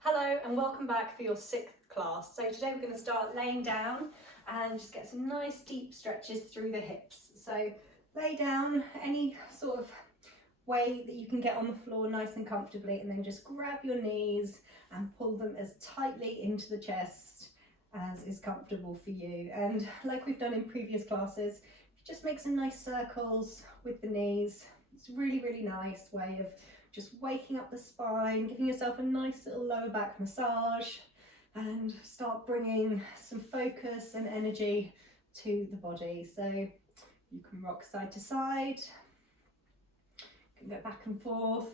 Hello and welcome back for your 6th class. So today we're going to start laying down and just get some nice deep stretches through the hips. So lay down any sort of way that you can get on the floor nice and comfortably, and then just grab your knees and pull them as tightly into the chest as is comfortable for you. And like we've done in previous classes, just make some nice circles with the knees. It's a really nice way of just waking up the spine, giving yourself a nice little lower back massage, and start bringing some focus and energy to the body. So you can rock side to side, you can go back and forth,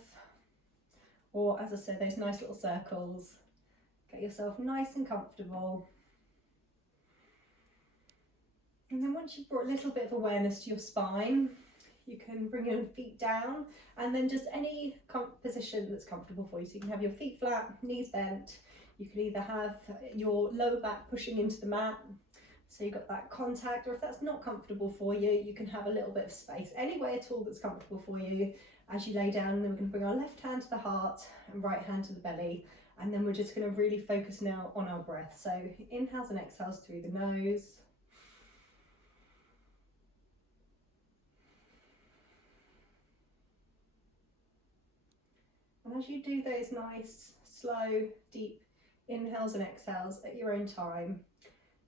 or as I said, those nice little circles. Get yourself nice and comfortable. And then once you've brought a little bit of awareness to your spine, you can bring your feet down, and then just any position that's comfortable for you. So you can have your feet flat, knees bent. You can either have your lower back pushing into the mat, so you've got that contact, or if that's not comfortable for you, you can have a little bit of space. Any way at all that's comfortable for you as you lay down. And then we're going to bring our left hand to the heart and right hand to the belly. And then we're just going to really focus now on our breath. So inhales and exhales through the nose. And as you do those nice, slow, deep inhales and exhales at your own time,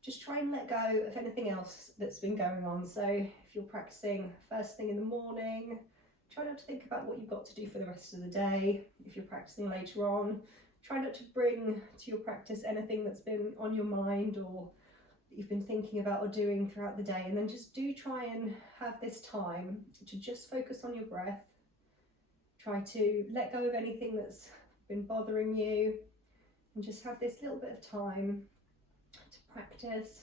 just try and let go of anything else that's been going on. So if you're practicing first thing in the morning, try not to think about what you've got to do for the rest of the day. If you're practicing later on, try not to bring to your practice anything that's been on your mind or that you've been thinking about or doing throughout the day. And then just do try and have this time to just focus on your breath. Try to let go of anything that's been bothering you, and just have this little bit of time to practice,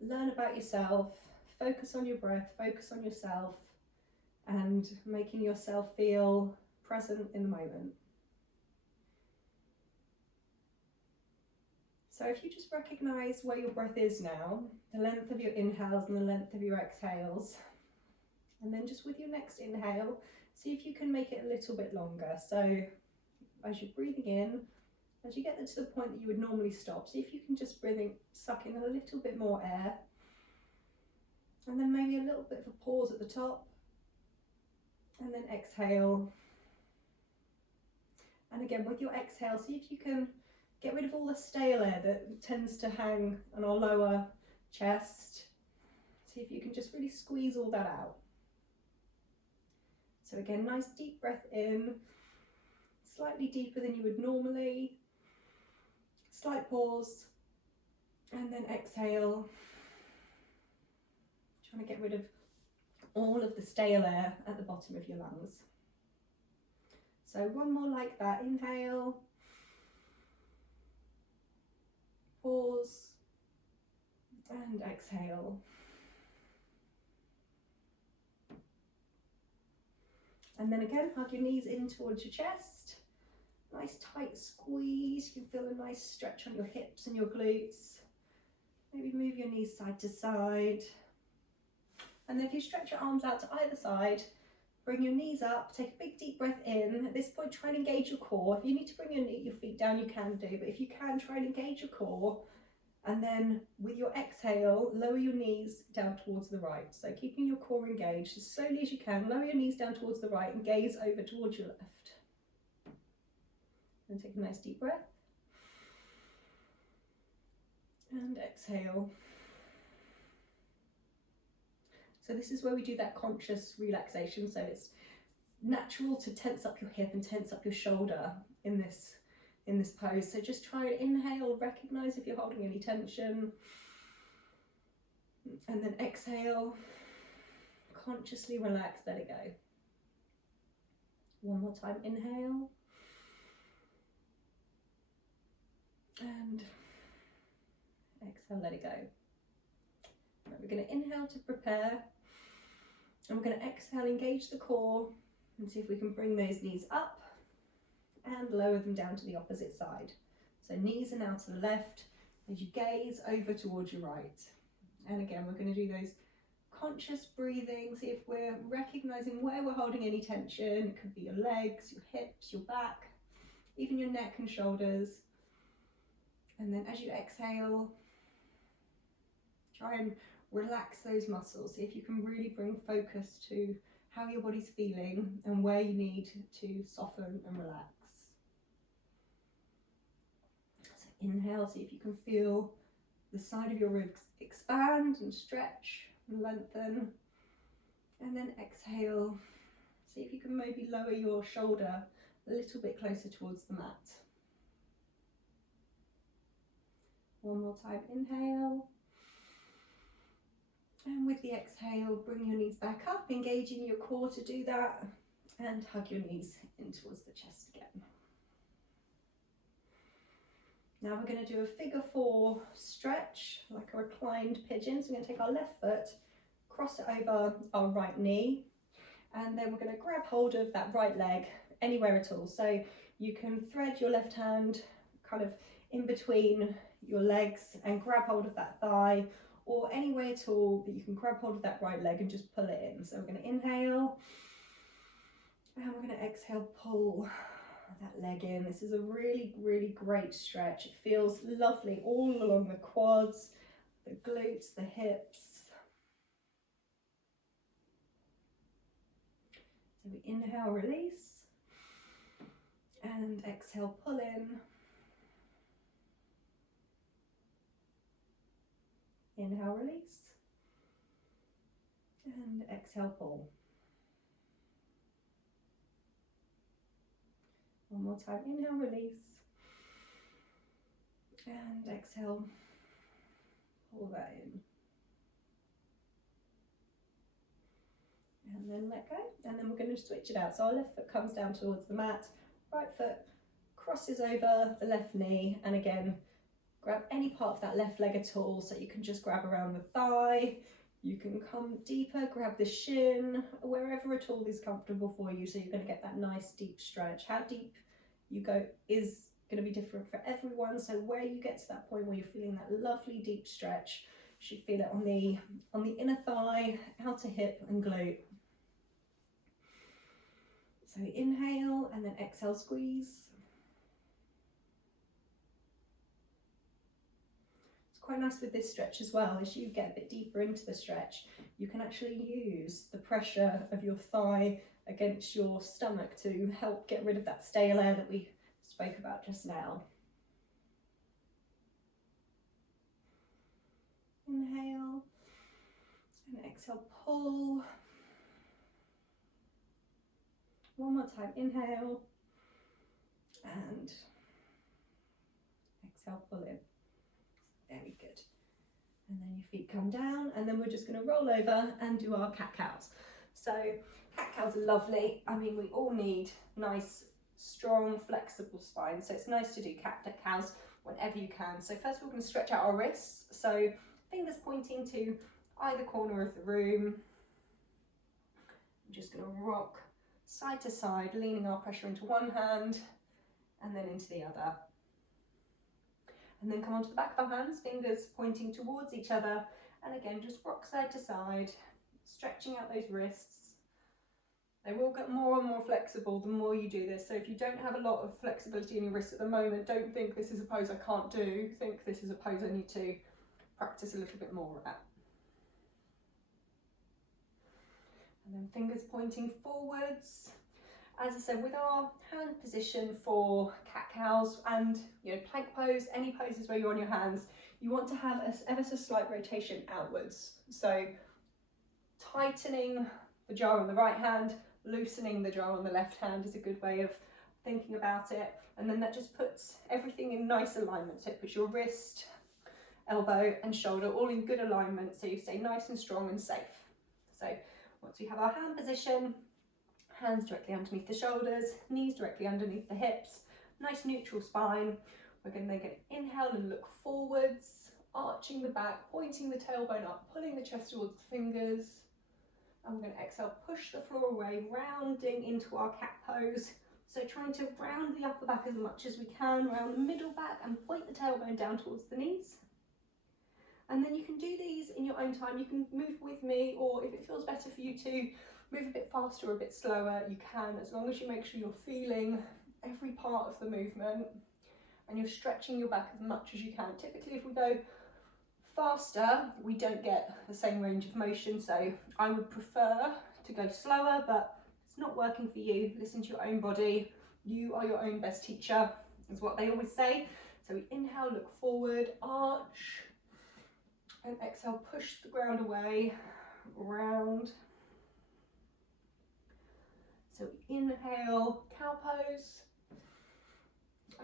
learn about yourself, focus on your breath, focus on yourself, and making yourself feel present in the moment. So if you just recognize where your breath is now, the length of your inhales and the length of your exhales, and then just with your next inhale, see if you can make it a little bit longer. So as you're breathing in, as you get to the point that you would normally stop, see if you can just suck in a little bit more air. And then maybe a little bit of a pause at the top. And then exhale. And again, with your exhale, see if you can get rid of all the stale air that tends to hang on our lower chest. See if you can just really squeeze all that out. So again, nice deep breath in, slightly deeper than you would normally, slight pause, and then exhale, trying to get rid of all of the stale air at the bottom of your lungs. So one more like that, inhale, pause, and exhale. And then again, hug your knees in towards your chest. Nice tight squeeze. You can feel a nice stretch on your hips and your glutes. Maybe move your knees side to side. And then if you stretch your arms out to either side, bring your knees up, take a big deep breath in. At this point, try and engage your core. If you need to bring your feet down, you can do, but if you can, try and engage your core. And then with your exhale, lower your knees down towards the right. So keeping your core engaged as slowly as you can, lower your knees down towards the right and gaze over towards your left. And take a nice deep breath. And exhale. So this is where we do that conscious relaxation. So it's natural to tense up your hip and tense up your shoulder in this pose. So just try and inhale, recognize if you're holding any tension, and then exhale, consciously relax, let it go. One more time, inhale, and exhale, let it go. Right, we're going to inhale to prepare, and we're going to exhale, engage the core, and see if we can bring those knees up and lower them down to the opposite side. So knees are now to the left as you gaze over towards your right. And again, we're going to do those conscious breathing. See if we're recognizing where we're holding any tension. It could be your legs, your hips, your back, even your neck and shoulders. And then as you exhale, try and relax those muscles. See if you can really bring focus to how your body's feeling and where you need to soften and relax. So inhale, see if you can feel the side of your ribs expand and stretch and lengthen. And then exhale, see if you can maybe lower your shoulder a little bit closer towards the mat. One more time, inhale. And with the exhale, bring your knees back up, engaging your core to do that, and hug your knees in towards the chest again. Now we're going to do a figure 4 stretch, like a reclined pigeon. So we're going to take our left foot, cross it over our right knee, and then we're going to grab hold of that right leg anywhere at all. So you can thread your left hand kind of in between your legs and grab hold of that thigh, or any way at all that you can grab hold of that right leg and just pull it in. So we're going to inhale, and we're going to exhale, pull that leg in. This is a really, really great stretch. It feels lovely all along the quads, the glutes, the hips. So we inhale, release, and exhale, pull in. Inhale, release, and exhale, pull. One more time, inhale, release, and exhale, pull that in. And then let go, and then we're going to switch it out. So our left foot comes down towards the mat, right foot crosses over the left knee, and again, grab any part of that left leg at all. So you can just grab around the thigh, you can come deeper, grab the shin, wherever at all is comfortable for you. So you're going to get that nice deep stretch. How deep you go is going to be different for everyone. So where you get to that point where you're feeling that lovely deep stretch, you should feel it on the inner thigh, outer hip and glute. So inhale and then exhale, squeeze. Quite nice with this stretch as well, as you get a bit deeper into the stretch, you can actually use the pressure of your thigh against your stomach to help get rid of that stale air that we spoke about just now. Inhale and exhale, pull. One more time, inhale and exhale, pull in. Very good. And then your feet come down, and then we're just going to roll over and do our cat-cows. So cat-cows are lovely. I mean, we all need nice, strong, flexible spine. So it's nice to do cat-cows whenever you can. So first we're going to stretch out our wrists. So fingers pointing to either corner of the room. I'm just going to rock side to side, leaning our pressure into one hand and then into the other. And then come onto the back of our hands, fingers pointing towards each other. And again, just rock side to side, stretching out those wrists. They will get more and more flexible the more you do this. So if you don't have a lot of flexibility in your wrists at the moment, don't think this is a pose I can't do. Think this is a pose I need to practice a little bit more at. And then fingers pointing forwards. As I said, with our hand position for cat-cows and plank pose, any poses where you're on your hands, you want to have an ever so slight rotation outwards. So tightening the jar on the right hand, loosening the jar on the left hand is a good way of thinking about it. And then that just puts everything in nice alignment. So it puts your wrist, elbow and shoulder all in good alignment, so you stay nice and strong and safe. So once we have our hand position, hands directly underneath the shoulders, knees directly underneath the hips, nice neutral spine. We're going to inhale and look forwards, arching the back, pointing the tailbone up, pulling the chest towards the fingers. And we're going to exhale, push the floor away, rounding into our cat pose. So trying to round the upper back as much as we can, round the middle back and point the tailbone down towards the knees. And then you can do these in your own time. You can move with me, or if it feels better for you to move a bit faster or a bit slower, you can, as long as you make sure you're feeling every part of the movement, and you're stretching your back as much as you can. Typically, if we go faster, we don't get the same range of motion, so I would prefer to go slower, but if it's not working for you, listen to your own body. You are your own best teacher, is what they always say. So we inhale, look forward, arch, and exhale, push the ground away, round. So inhale, cow pose,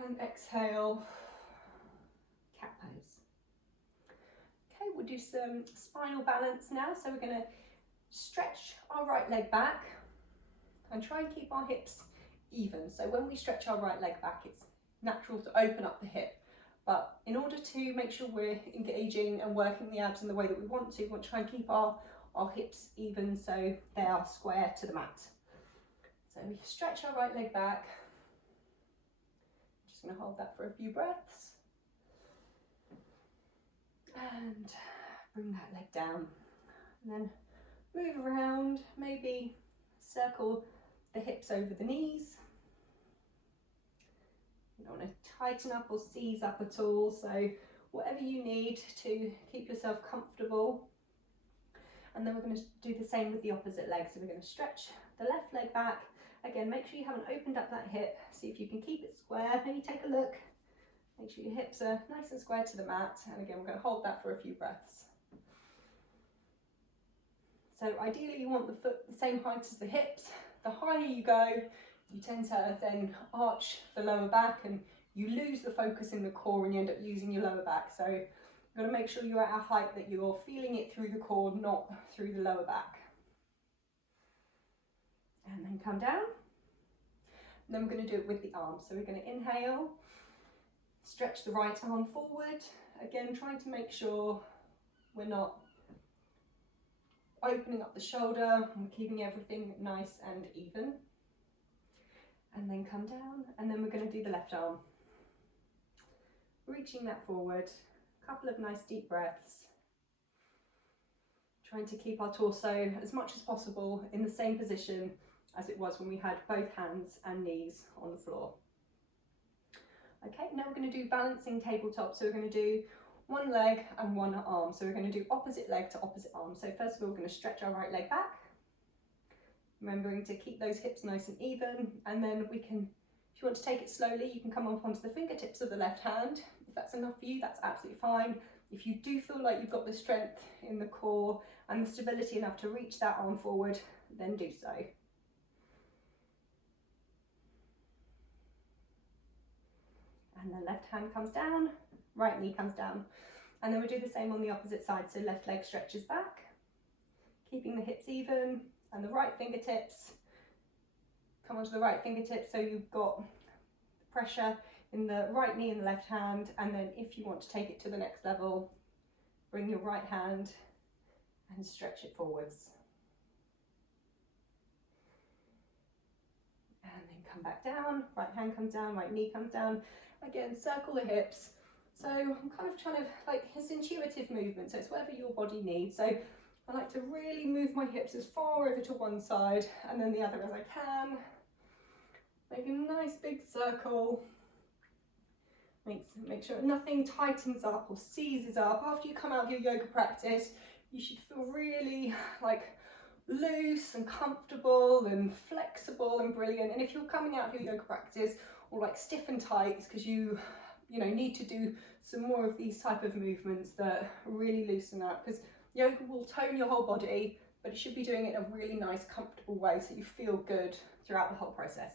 and exhale, cat pose. Okay, we'll do some spinal balance now. So we're going to stretch our right leg back and try and keep our hips even. So when we stretch our right leg back, it's natural to open up the hip. But in order to make sure we're engaging and working the abs in the way that we want to try and keep our hips even so they are square to the mat. So we stretch our right leg back. I'm just going to hold that for a few breaths. And bring that leg down. And then move around, maybe circle the hips over the knees. You don't want to tighten up or seize up at all, so whatever you need to keep yourself comfortable. And then we're going to do the same with the opposite leg. So we're going to stretch the left leg back. Again, make sure you haven't opened up that hip. See if you can keep it square. Maybe take a look. Make sure your hips are nice and square to the mat. And again, we're going to hold that for a few breaths. So ideally you want the foot the same height as the hips. The higher you go, you tend to then arch the lower back and you lose the focus in the core and you end up using your lower back. So you've got to make sure you're at a height that you're feeling it through the core, not through the lower back. And then come down. And then we're going to do it with the arms. So we're going to inhale, stretch the right arm forward. Again, trying to make sure we're not opening up the shoulder and keeping everything nice and even. And then come down, and then we're going to do the left arm. Reaching that forward, a couple of nice deep breaths. Trying to keep our torso as much as possible in the same position as it was when we had both hands and knees on the floor. Okay, now we're going to do balancing tabletop. So we're going to do one leg and one arm. So we're going to do opposite leg to opposite arm. So first of all, we're going to stretch our right leg back. Remembering to keep those hips nice and even, and then we can, if you want to take it slowly, you can come up onto the fingertips of the left hand. If that's enough for you, that's absolutely fine. If you do feel like you've got the strength in the core and the stability enough to reach that arm forward, then do so. And the left hand comes down, right knee comes down. And then we do the same on the opposite side, so left leg stretches back, keeping the hips even, and the right fingertips, come onto the right fingertips so you've got pressure in the right knee and the left hand, and then if you want to take it to the next level, bring your right hand and stretch it forwards. And then come back down, right hand comes down, right knee comes down. Again, circle the hips. So I'm kind of trying to, like, it's intuitive movement, so it's whatever your body needs. So I like to really move my hips as far over to one side and then the other as I can. Make a nice big circle. Make sure nothing tightens up or seizes up. After you come out of your yoga practice, you should feel really like loose and comfortable and flexible and brilliant. And if you're coming out of your yoga practice or like stiff and tight, it's because you need to do some more of these type of movements that really loosen up, because yoga will tone your whole body, but it should be doing it in a really nice, comfortable way so you feel good throughout the whole process.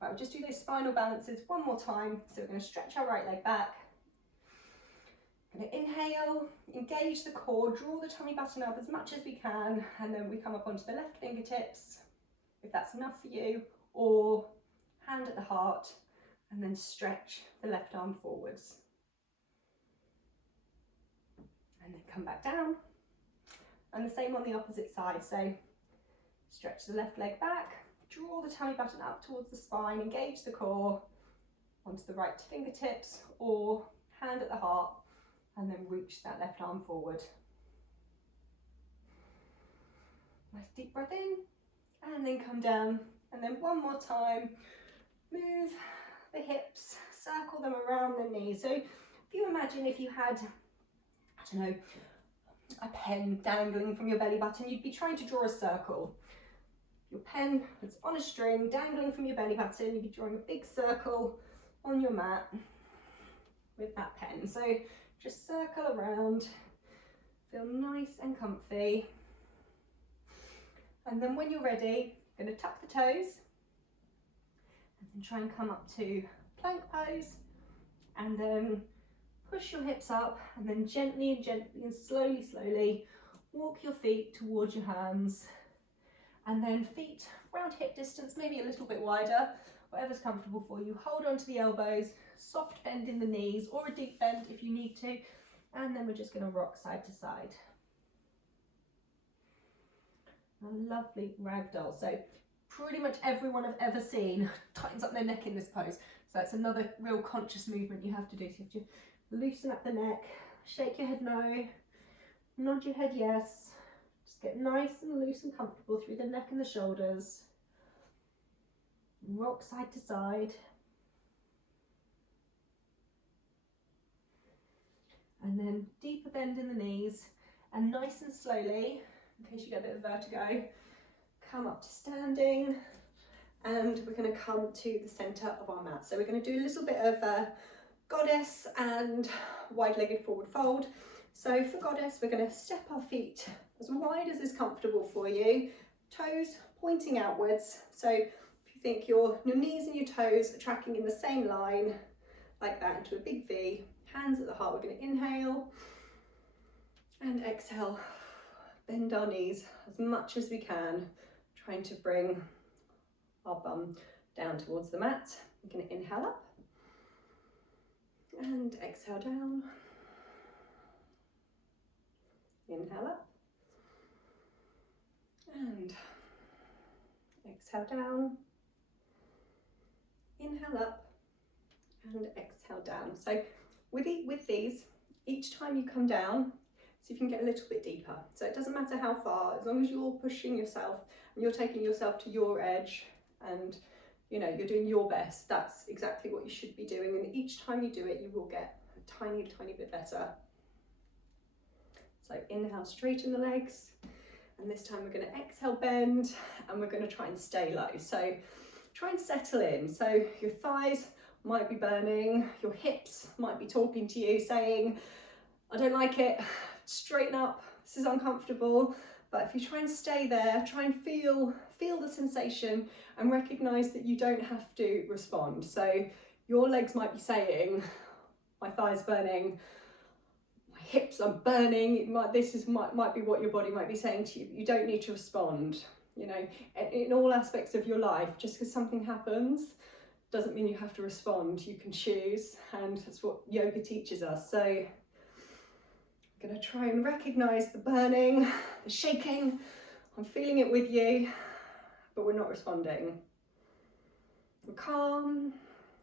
Right, we'll just do those spinal balances one more time. So we're going to stretch our right leg back. Going to inhale, engage the core, draw the tummy button up as much as we can, and then we come up onto the left fingertips, if that's enough for you, or hand at the heart, and then stretch the left arm forwards. And then come back down. And the same on the opposite side. So stretch the left leg back, draw the tummy button up towards the spine, engage the core, onto the right fingertips or hand at the heart, and then reach that left arm forward. Nice deep breath in, and then come down, and then one more time, Move the hips, circle them around the knees. So if you imagine if you had, I don't know, a pen dangling from your belly button, you'd be trying to draw a circle. Your pen is on a string dangling from your belly button, you'd be drawing a big circle on your mat with that pen. So just circle around, feel nice and comfy. And then when you're ready, you're going to tuck the toes and then try and come up to plank pose, and then push your hips up, and then gently and slowly walk your feet towards your hands, and then feet around hip distance, maybe a little bit wider, whatever's comfortable for you. Hold on to the elbows, soft bend in the knees or a deep bend if you need to, and then we're just going to rock side to side. A lovely ragdoll. So pretty much everyone I've ever seen tightens up their neck in this pose. So that's another real conscious movement you have to do. So you have to loosen up the neck, shake your head no, nod your head yes. Just get nice and loose and comfortable through the neck and the shoulders. Rock side to side. And then deeper bend in the knees, and nice and slowly, in case you get a bit of vertigo, come up to standing, and we're going to come to the center of our mat. So we're going to do a little bit of goddess and wide-legged forward fold. So for goddess, we're going to step our feet as wide as is comfortable for you, toes pointing outwards. So if you think your knees and your toes are tracking in the same line, like that, into a big V, hands at the heart, we're going to inhale and exhale, bend our knees as much as we can, trying to bring our bum down towards the mat. We're going to inhale up and exhale down. Inhale up and exhale down. Inhale up and exhale down. So with these, each time you come down, so you can get a little bit deeper. So it doesn't matter how far, as long as you're pushing yourself and you're taking yourself to your edge, and you know you're doing your best, that's exactly what you should be doing. And each time you do it, you will get a tiny bit better. So inhale, straighten the legs, and this time we're going to exhale, bend, and we're going to try and stay low. So try and settle in. So your thighs might be burning, your hips might be talking to you saying, I don't like it, straighten up, this is uncomfortable. But if you try and stay there, try and feel the sensation and recognize that you don't have to respond. So your legs might be saying, my thigh's burning, my hips are burning. Might be what your body might be saying to you, but you don't need to respond. You know, in all aspects of your life, just because something happens doesn't mean you have to respond. You can choose, and that's what yoga teaches us. So I'm going to try and recognize the burning, the shaking. I'm feeling it with you, but we're not responding. We're calm,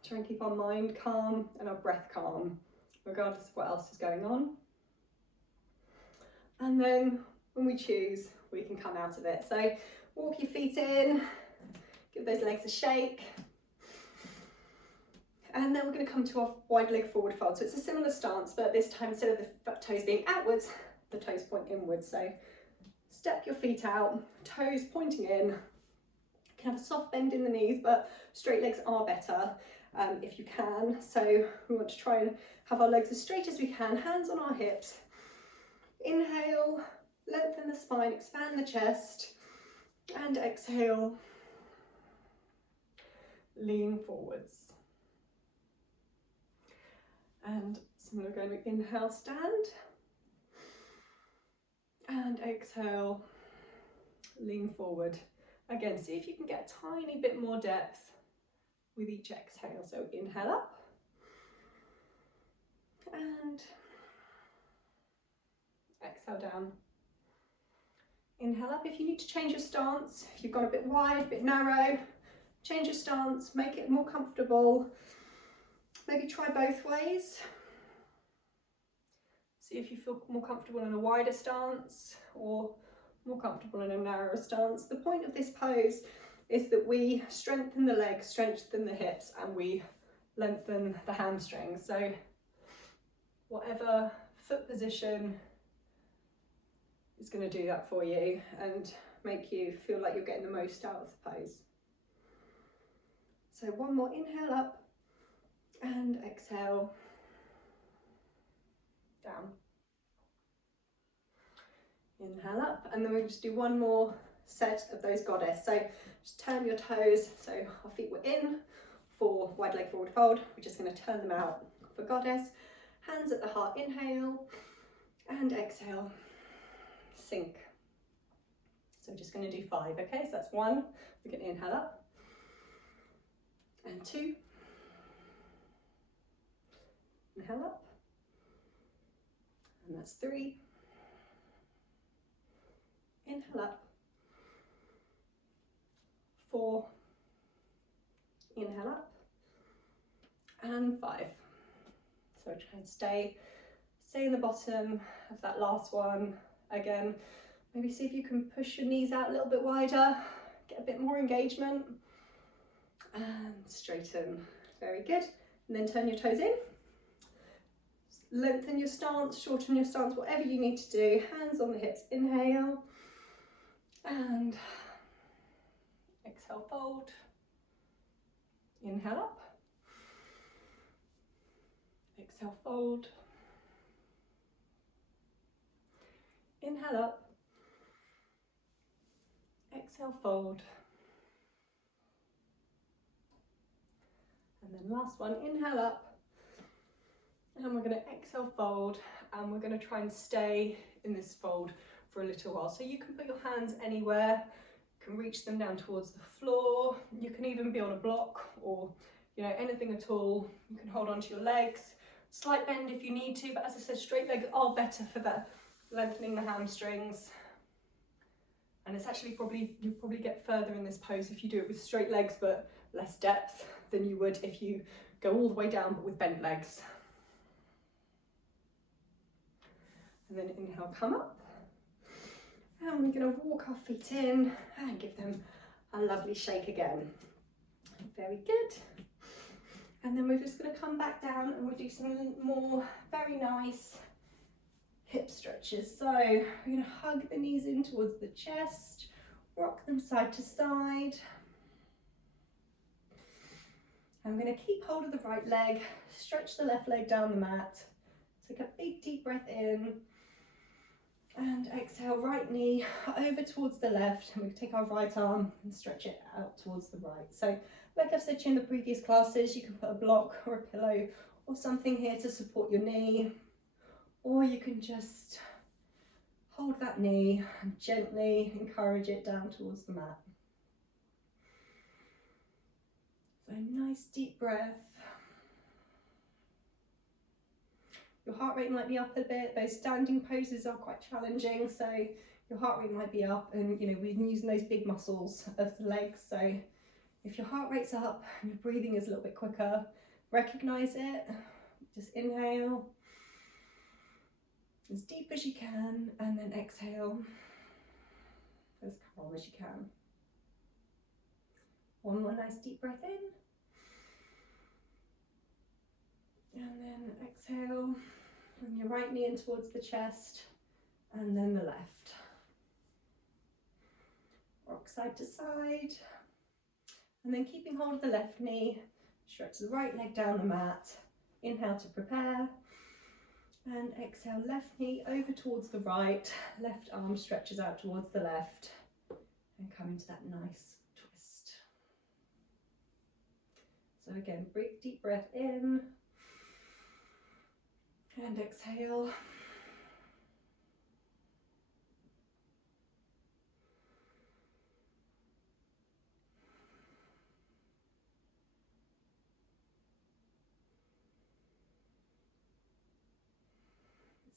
try and keep our mind calm and our breath calm, regardless of what else is going on. And then when we choose, we can come out of it. So walk your feet in, give those legs a shake. And then we're going to come to our wide leg forward fold. So it's a similar stance, but this time instead of the toes being outwards, the toes point inwards. So step your feet out, toes pointing in. You can have a soft bend in the knees, but straight legs are better if you can. So we want to try and have our legs as straight as we can, hands on our hips. Inhale, lengthen the spine, expand the chest, and exhale, lean forwards. And similar, going to inhale, stand, and exhale, lean forward. Again, see if you can get a tiny bit more depth with each exhale. So inhale up, and exhale down. Inhale up. If you need to change your stance, if you've gone a bit wide, a bit narrow, change your stance, make it more comfortable. Maybe try both ways. See if you feel more comfortable in a wider stance or more comfortable in a narrower stance. The point of this pose is that we strengthen the legs, strengthen the hips, and we lengthen the hamstrings. So whatever foot position is going to do that for you and make you feel like you're getting the most out of the pose. So one more inhale up and exhale down. Inhale up, and then we'll just do one more set of those goddess. So just turn your toes, so our feet were in for wide leg forward fold. We're just going to turn them out for goddess. Hands at the heart, inhale, and exhale, sink. So we're just going to do 5, okay? So that's 1, we're going to inhale up, and 2, inhale up, and that's 3, inhale up, 4, inhale up, and 5. So try and stay in the bottom of that last one. Again, maybe see if you can push your knees out a little bit wider, get a bit more engagement, and straighten. Very good. And then turn your toes in. Lengthen your stance, shorten your stance, whatever you need to do. Hands on the hips, inhale, and exhale, fold. Inhale up, exhale, fold. Inhale up, exhale, fold. And then last one, inhale up, and we're going to exhale, fold, and we're going to try and stay in this fold for a little while. So you can put your hands anywhere, you can reach them down towards the floor, you can even be on a block or anything at all. You can hold onto your legs, slight bend if you need to, but as I said, straight legs are better for that, lengthening the hamstrings. And it's actually you'll probably get further in this pose if you do it with straight legs but less depth than you would if you go all the way down but with bent legs. And then inhale, come up. And we're going to walk our feet in and give them a lovely shake again. Very good. And then we're just going to come back down and we'll do some more very nice hip stretches. So we're going to hug the knees in towards the chest, rock them side to side. I'm going to keep hold of the right leg, stretch the left leg down the mat. Take a big deep breath in and exhale, right knee over towards the left, and we can take our right arm and stretch it out towards the right. So like I've said to you in the previous classes, you can put a block or a pillow or something here to support your knee, or you can just hold that knee and gently encourage it down towards the mat. So nice deep breath. Your heart rate might be up a bit. Those standing poses are quite challenging, so your heart rate might be up, and we've been using those big muscles of the legs. So if your heart rate's up and your breathing is a little bit quicker, recognize it. Just inhale as deep as you can, and then exhale as calm as you can. One more nice deep breath in, and then exhale. Bring your right knee in towards the chest, and then the left. Rock side to side, and then keeping hold of the left knee, stretch the right leg down the mat. Inhale to prepare, and exhale, left knee over towards the right, left arm stretches out towards the left, and come into that nice twist. So again, big deep breath in, and exhale.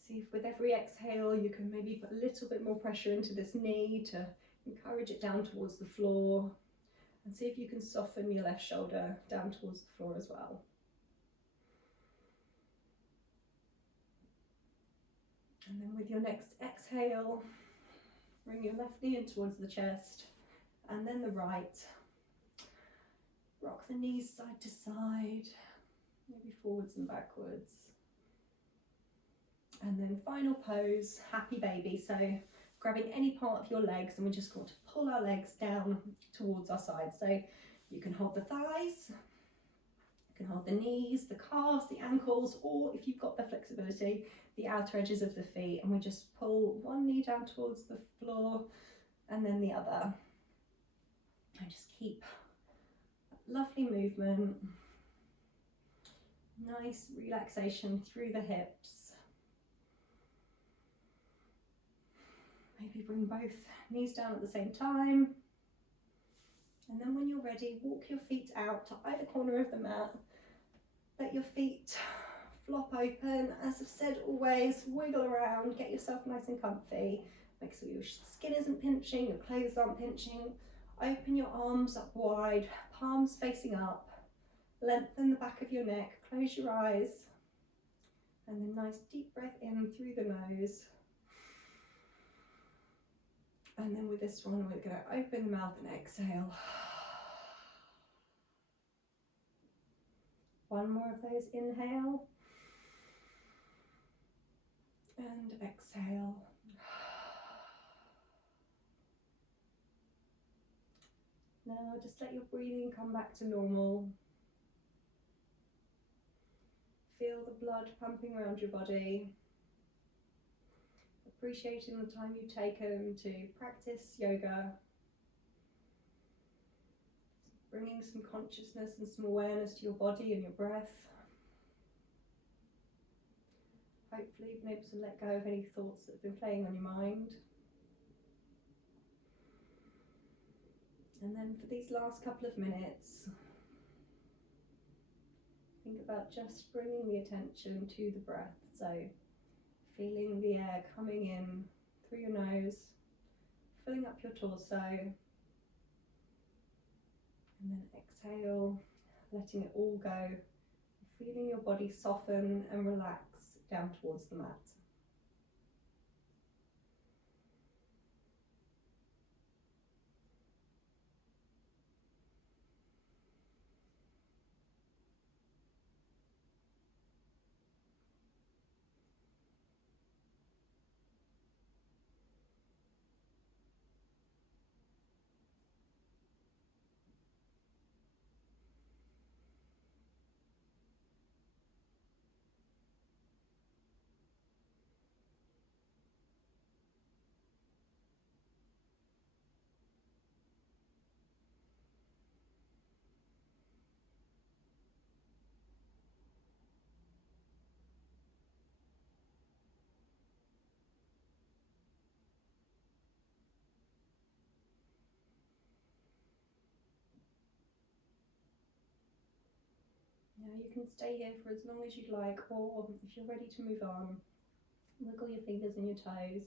See if with every exhale you can maybe put a little bit more pressure into this knee to encourage it down towards the floor, and see if you can soften your left shoulder down towards the floor as well. And then with your next exhale, bring your left knee in towards the chest, and then the right. Rock the knees side to side, maybe forwards and backwards. And then final pose, happy baby. So grabbing any part of your legs, and we just want to pull our legs down towards our sides. So you can hold the thighs, you can hold the knees, the calves, the ankles, or if you've got the flexibility, the outer edges of the feet, and we just pull one knee down towards the floor and then the other. And just keep that lovely movement, nice relaxation through the hips. Maybe bring both knees down at the same time. And then when you're ready, walk your feet out to either corner of the mat. Let your feet flop open. As I've said, always wiggle around, get yourself nice and comfy. Make sure your skin isn't pinching, your clothes aren't pinching. Open your arms up wide, palms facing up. Lengthen the back of your neck, close your eyes. And then nice deep breath in through the nose. And then with this one, we're going to open the mouth and exhale. One more of those, inhale. And exhale. Now just let your breathing come back to normal. Feel the blood pumping around your body. Appreciating the time you've taken to practice yoga. Bringing some consciousness and some awareness to your body and your breath. Hopefully you've been able to let go of any thoughts that have been playing on your mind. And then for these last couple of minutes, think about just bringing the attention to the breath. So feeling the air coming in through your nose, filling up your torso, and then exhale, letting it all go, feeling your body soften and relax down towards the mat. Now you can stay here for as long as you'd like, or if you're ready to move on, wiggle your fingers and your toes,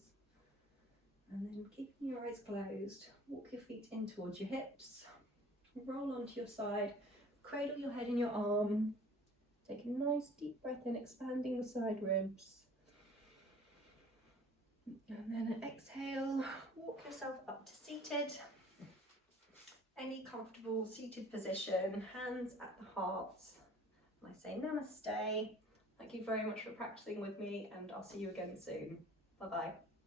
and then keeping your eyes closed, walk your feet in towards your hips, roll onto your side, cradle your head in your arm, take a nice deep breath in, expanding the side ribs, and then exhale, walk yourself up to seated. Any comfortable seated position, hands at the heart. I say namaste. Thank you very much for practicing with me, and I'll see you again soon. Bye bye.